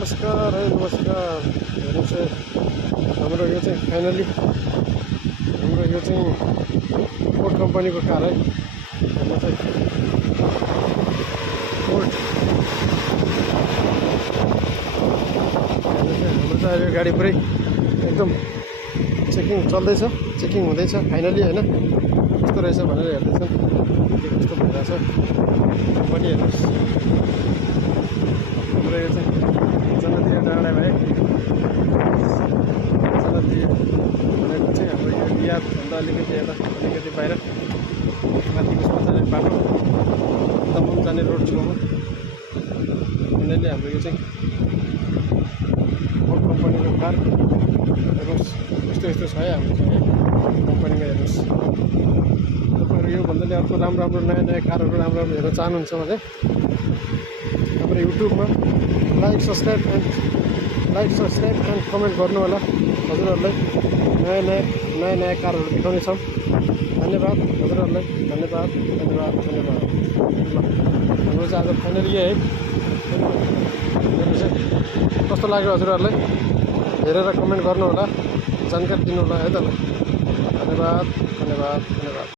नमस्कार है नमस्कार हेर्नुहोस् है हाम्रो यो चाहिँ फाइनली हाम्रो यो चाहिँ फोर्ड कम्पनीको कार है हेर्नुहोस् है फोर्ड हाम्रो चाहिँ अहिले गाडी पुरै एकदम चेकिङ चल्दैछ चेकिङ हुँदैछ फाइनली होइन कस्तो रहेछ भनेर हेर्दैछन् के कस्तो भइरहेछ कम्पनी हेर्नुहोस् हाम्रो यो चाहिँ जनप्रिय डाँडा भाइ जनप्रिय भनेको चाहिँ हाम्रो यो रियादभन्दा अलिकति यता अलिकति बाहिर माथि उसमा जाने बाटो दमन जाने रोड छेउमा फाइनली हाम्रो यो चाहिँ फोर्ड कम्पनीको कार हेर्नुहोस् यस्तो यस्तो छ है हाम्रो चाहिँ कम्पनीमा हेर्नुहोस् तपाईँहरू योभन्दा नि अर्को राम्रो राम्रो नयाँ नयाँ कारहरू राम्रो राम्रो हेर्न चाहनुहुन्छ भने हाम्रो युट्युबमा लाइक सब्सक्राइब एन्ड कमेन्ट गर्नु होला हजुरहरूलाई नयाँ नयाँ कारहरू देखाउनेछौँ धन्यवाद हजुरहरूलाई धन्यवाद धन्यवाद धन्यवाद ल हाम्रो चाहिँ आज फाइनली है कस्तो लाग्यो हजुरहरूलाई हेरेर कमेन्ट गर्नु होला जानकारी दिनु होला है त ल धन्यवाद धन्यवाद धन्यवाद